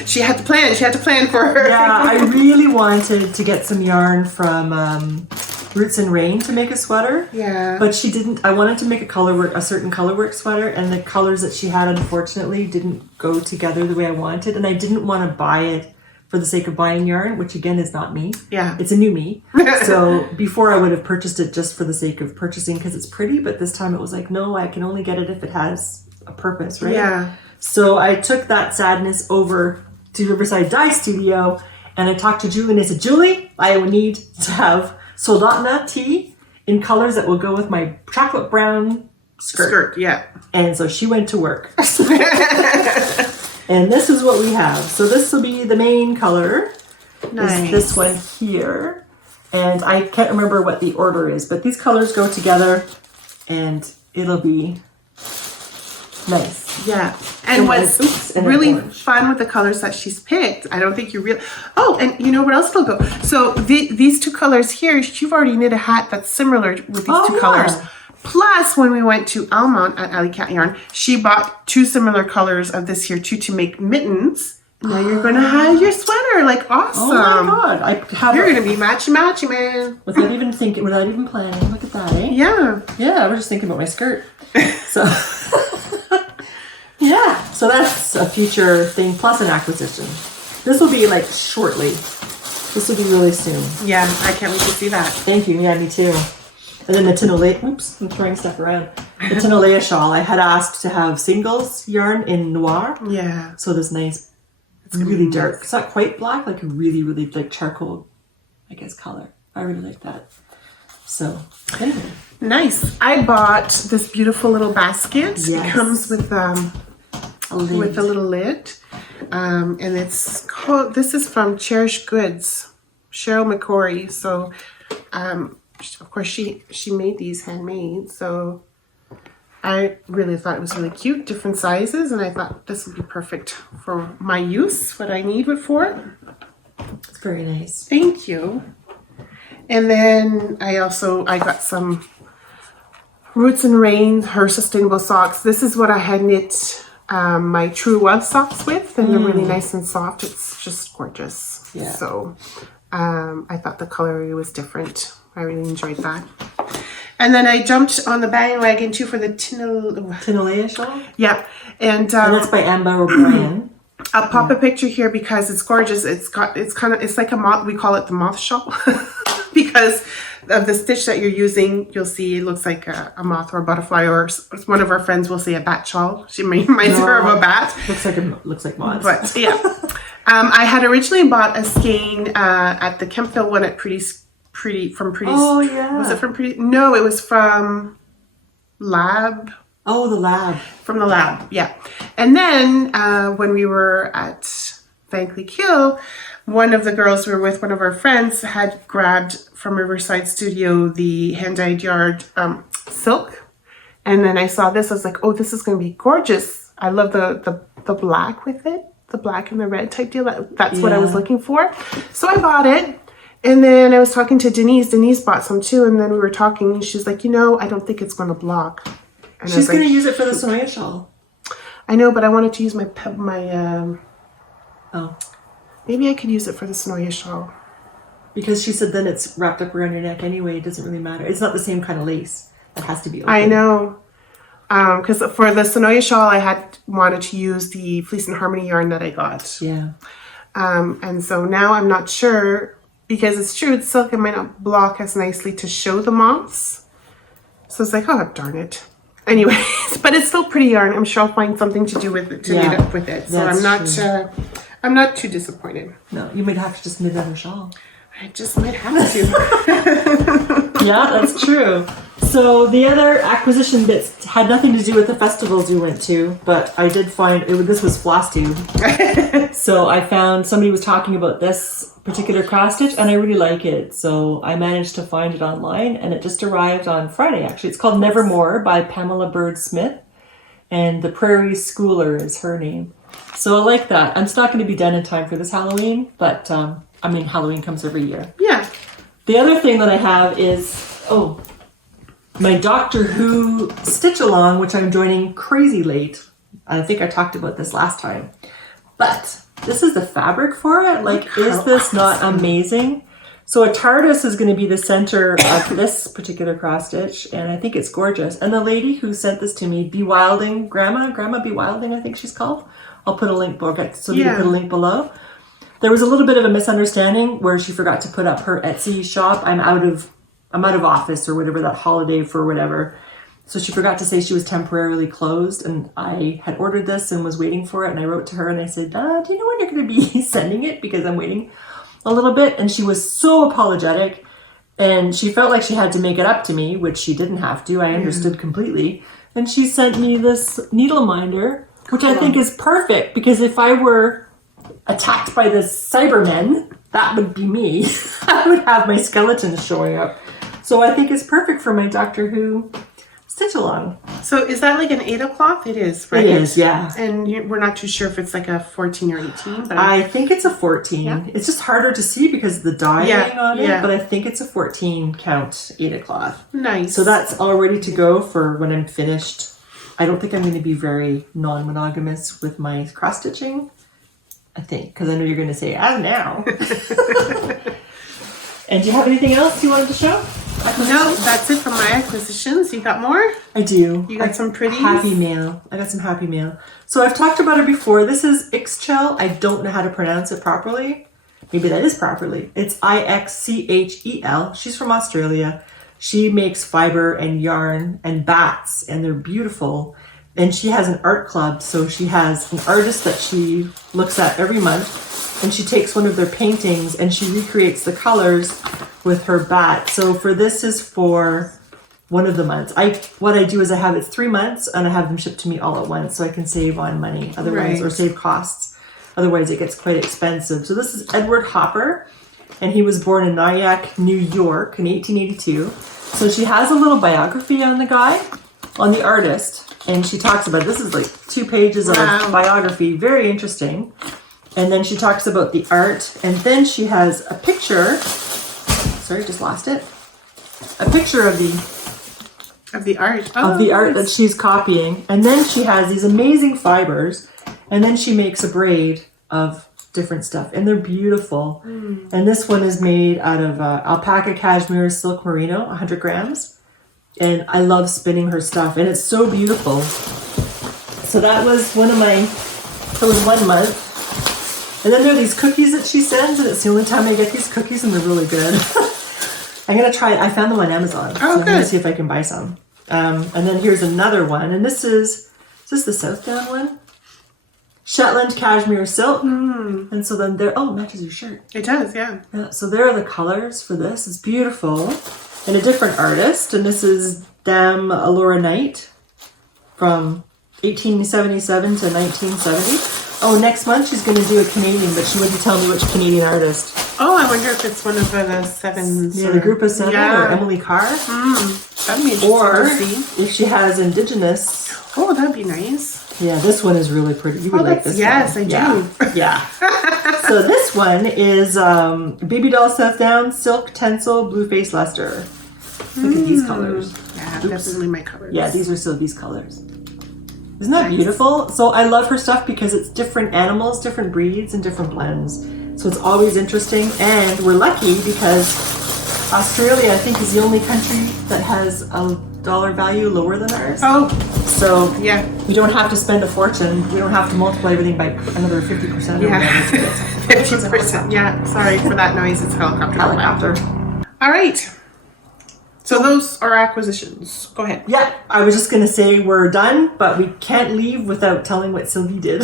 She had to plan. She had to plan for her. Yeah, I really wanted to get some yarn from Roots and Rain to make a sweater. Yeah. But she didn't. I wanted to make a certain colorwork sweater, and the colors that she had unfortunately didn't go together the way I wanted, and I didn't want to buy it for the sake of buying yarn, which again is not me. Yeah. It's a new me. So before I would have purchased it just for the sake of purchasing because it's pretty, but this time it was like, no, I can only get it if it has a purpose, right? Yeah. So I took that sadness over to Riverside Dye Studio, and I talked to Julie, and I said, Julie, I would need to have Soldotna tea in colors that will go with my chocolate brown skirt. Yeah. And so she went to work. And this is what we have. So this will be the main color. Nice. Is this one here. And I can't remember what the order is, but these colors go together and it'll be nice. Yeah. And what's and really orange. fun with the colors that she's picked, I don't think you really... Oh, and you know what else will go? So these two colors here, you've already knit a hat that's similar with these two colors. Plus, when we went to Almont at Alley Cat Yarn, she bought two similar colors of this here too to make mittens. Now you're going to have your sweater. Like, awesome. Oh my God. You're going to be matchy, man. Without even thinking, without even planning. Look at that, eh? Yeah. Yeah, I was just thinking about my skirt. So, yeah. So that's a future thing plus an acquisition. This will be like shortly. This will be really soon. Yeah, I can't wait to see that. Thank you. Yeah, me too. And then the Tinolea, oops, I'm throwing stuff around. The Tinolea shawl, I had asked to have singles yarn in noir. Yeah. So this nice, it's really dark. It's not quite black, like a really, really like charcoal, I guess, color. I really like that. So, anyway. Nice. I bought this beautiful little basket. Yes. It comes with a little lid. And it's called, this is from Cherished Goods, Cheryl McCory. So, of course, she made these handmade. So I really thought it was really cute, different sizes. And I thought this would be perfect for my use, what I need it for. It's very nice. Thank you. And then I got some Roots and Rain, her sustainable socks. This is what I had knit my True Love socks with, and they're really nice and soft. It's just gorgeous. Yeah. So I thought the color was different. I really enjoyed that. And then I jumped on the bandwagon too for the Tinolea shawl? Yeah. And that's by Amber O'Brien. I'll pop a picture here because it's gorgeous. It's like a moth. We call it the moth shawl because of the stitch that you're using. You'll see it looks like a moth or a butterfly, or one of our friends will say a bat shawl. She reminds her of a bat. Looks like moths. But yeah, I had originally bought a skein at the Kempville one at Pretty. Oh yeah. Was it from Pretty? No, it was from Lab. Oh, the lab. From the lab, yeah. And then when we were at Thankley Kill, one of the girls we were with, one of our friends, had grabbed from Riverside Studio the hand-dyed yard silk. And then I saw this, I was like, oh, this is going to be gorgeous. I love the black with it, the black and the red type deal. That's what I was looking for. So I bought it. And then I was talking to Denise. Denise bought some too. And then we were talking and she's like, I don't think it's going to block. And she's going to use it for the Sonoya shawl. I know, but I wanted to use my oh. Maybe I could use it for the Sonoya shawl. Because she said then it's wrapped up around your neck anyway. It doesn't really matter. It's not the same kind of lace. It has to be open. I know. Because for the Sonoya shawl, I had wanted to use the Fleece and Harmony yarn that I got. Yeah. And so now I'm not sure, because it's true, it's silk, it might not block as nicely to show the moths. So it's like, oh, darn it. Anyways, but it's still pretty yarn. I'm sure I'll find something to do with it, to knit up with it. So I'm not too disappointed. No, you might have to just knit another shawl. I just might have to. Yeah, that's true. So the other acquisition bits had nothing to do with the festivals we went to, but I did find this was floss tube. So I found somebody was talking about this particular cross stitch, and I really like it. So I managed to find it online, and it just arrived on Friday. Actually, it's called Nevermore by Pamela Bird Smith, and the Prairie Schooler is her name. So I like that. It's not going to be done in time for this Halloween, but Halloween comes every year. Yeah. The other thing that I have is, my Doctor Who stitch along, which I'm joining crazy late. I think I talked about this last time. But this is the fabric for it. Like, is this not amazing? So a TARDIS is going to be the center of this particular cross stitch, and I think it's gorgeous. And the lady who sent this to me, Bewilding, Grandma Bewilding, I think she's called. I'll put a link below, so you can put a link below. There was a little bit of a misunderstanding where she forgot to put up her Etsy shop. I'm out of office or whatever, that holiday for whatever. So she forgot to say she was temporarily closed, and I had ordered this and was waiting for it, and I wrote to her and I said, do you know when you're going to be sending it? Because I'm waiting a little bit. And she was so apologetic And she felt like she had to make it up to me, which she didn't have to. I understood completely. And she sent me this needle minder, which I think is perfect because if I were attacked by the Cybermen, that would be me. I would have my skeletons showing up. So I think it's perfect for my Doctor Who stitch along. So is that like an 8 cloth? It is, right? It is, yeah. And we're not too sure if it's like a 14 or 18. But I think it's a 14. Yeah. It's just harder to see because of the dyeing on it, but I think it's a 14 count 8 cloth. Nice. So that's all ready to go for when I'm finished. I don't think I'm going to be very non-monogamous with my cross stitching. I think, because I know you're going to say, as now. And do you have anything else you wanted to show? No, that's it for my acquisitions. You got more? I do. You got some pretty happy mail. I got some happy mail. So I've talked about it before. This is Ixchel. I don't know how to pronounce it properly. Maybe that is properly. It's Ixchel. She's from Australia. She makes fiber and yarn and bats, and they're beautiful. And she has an art club, so she has an artist that she looks at every month, and she takes one of their paintings and she recreates the colors with her bat. So for this is for one of the months. What I do is I have it's 3 months and I have them shipped to me all at once so I can save on money otherwise or save costs. Otherwise it gets quite expensive. So this is Edward Hopper, and he was born in Nyack, New York in 1882. So she has a little biography on the guy, on the artist, and she talks about it. This is like 2 pages of biography, very interesting. And then she talks about the art, and then she has a picture. Sorry, just lost it. A picture of the art. Of the art that she's copying. And then she has these amazing fibers, and then she makes a braid of different stuff, and they're beautiful. And this one is made out of alpaca, cashmere, silk merino, 100 grams. And I love spinning her stuff, and it's so beautiful. So that was one of my, that was 1 month. And then there are these cookies that she sends, and it's the only time I get these cookies, and they're really good. I'm going to try it. I found them on Amazon. So I'm going to see if I can buy some. And then here's another one, and this is this the Southdown one? Shetland cashmere silk. And so then there, oh, it matches your shirt. It does, yeah. So there are the colors for this. It's beautiful. And a different artist, and this is Dame Alora Knight from 1877 to 1970. Oh, next month she's going to do a Canadian, but she wouldn't tell me which Canadian artist. Oh, I wonder if it's one of the sevens. Yeah, the group of 7 or Emily Carr. That'd be interesting or to see. If she has Indigenous. Oh, that'd be nice. Yeah, this one is really pretty. You would like this yes, one. Yes, I do. Yeah. So this one is Baby Doll Southdown Silk Tencel Blue Face Luster. Look at these colors. Yeah, definitely my colors. Yeah, these are Sylvie's colors. Isn't that beautiful? So I love her stuff because it's different animals, different breeds, and different blends. So it's always interesting. And we're lucky because Australia, I think, is the only country that has a dollar value lower than ours. Oh. So yeah, we don't have to spend a fortune. We don't have to multiply everything by another 50%. Yeah, 50%. Yeah, sorry for that noise. It's helicopter. All right. So those are acquisitions. Go ahead. Yeah, I was just going to say we're done, but we can't leave without telling what Sylvie did.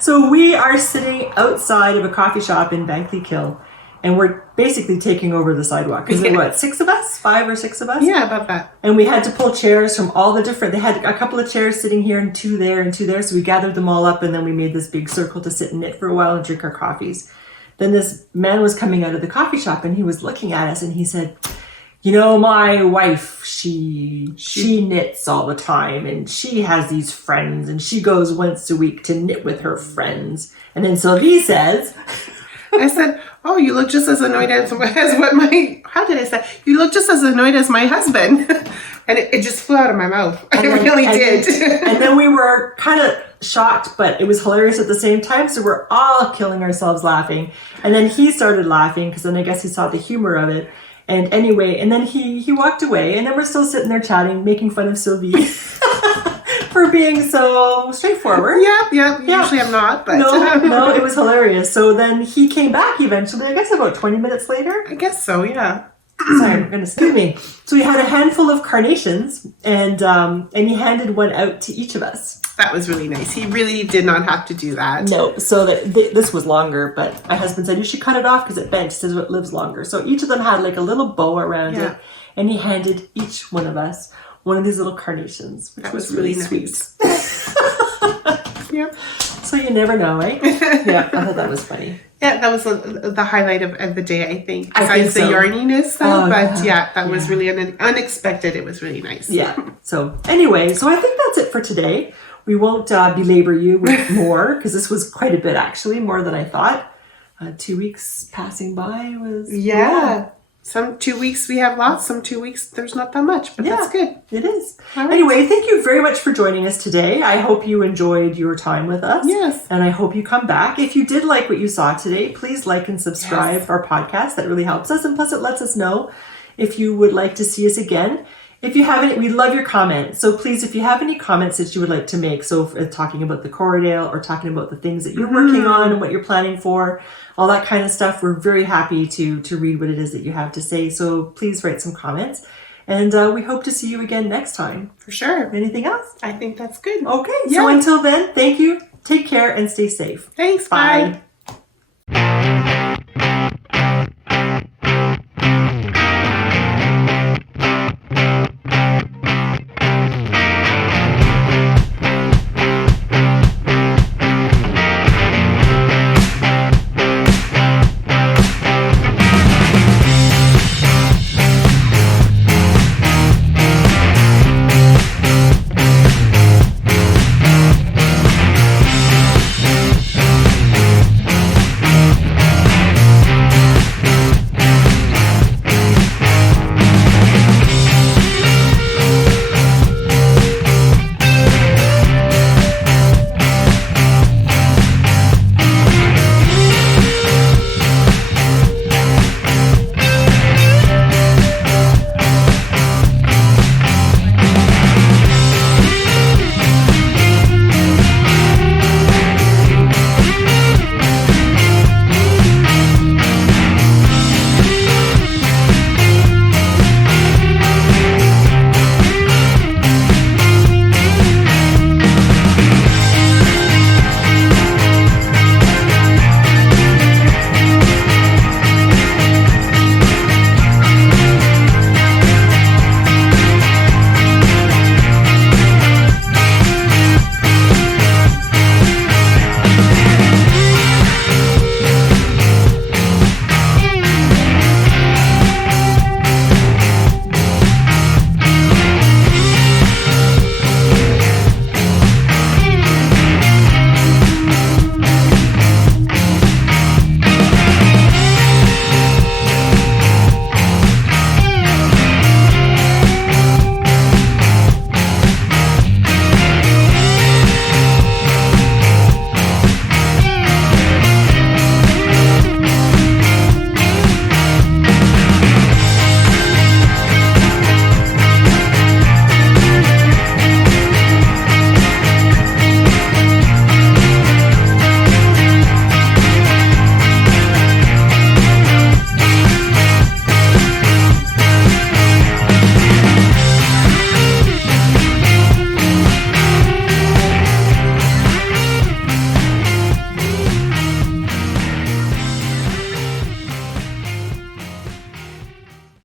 So we are sitting outside of a coffee shop in Bankley-Kill, and we're basically taking over the sidewalk. Because there were, what, 6 of us? 5 or 6 of us? Yeah, about that. And we had to pull chairs from all the different, they had a couple of chairs sitting here and 2 there and 2 there. So we gathered them all up, and then we made this big circle to sit and knit for a while and drink our coffees. Then this man was coming out of the coffee shop, and he was looking at us, and he said, you know, my wife, she knits all the time, and she has these friends, and she goes once a week to knit with her friends. And then Sylvie says, I said, oh, you look just as annoyed as what my, how did I say? You look just as annoyed as my husband. And it just flew out of my mouth. It really did. And then we were kind of shocked, but it was hilarious at the same time. So we're all killing ourselves laughing. And then he started laughing because then I guess he saw the humor of it. And anyway, and then he walked away, and then we're still sitting there chatting, making fun of Sylvie for being so straightforward. Yeah. Usually I'm not, but no, it was hilarious. So then he came back eventually, I guess about 20 minutes later. I guess so, yeah. Sorry, I'm gonna excuse me. So we had a handful of carnations, and he handed one out to each of us. That was really nice. He really did not have to do that. No, so that this was longer, but my husband said you should cut it off because it bent. He says it lives longer. So each of them had like a little bow around it, and he handed each one of us one of these little carnations, which was really sweet. Nice. Yep. So you never know, eh? Yeah, I thought that was funny. Yeah, that was the highlight of the day, I think. I Besides think the so. yarniness, though. Oh, But that was really unexpected. It was really nice. Yeah. So anyway, so I think that's it for today. We won't belabor you with more because this was quite a bit, actually, more than I thought. 2 weeks passing by was... Yeah. Some 2 weeks we have lots, some 2 weeks there's not that much, but that's good. It is. All right. Anyway, thank you very much for joining us today. I hope you enjoyed your time with us. Yes. And I hope you come back. If you did like what you saw today, please like and subscribe our podcast. That really helps us. And plus it lets us know if you would like to see us again. If you have any, we love your comments. So please, if you have any comments that you would like to make, so talking about the Corriedale or talking about the things that you're working on and what you're planning for, all that kind of stuff, we're very happy to read what it is that you have to say. So please write some comments. And we hope to see you again next time. For sure. Anything else? I think that's good. Okay. Yeah. So until then, thank you. Take care and stay safe. Thanks. Bye. Bye.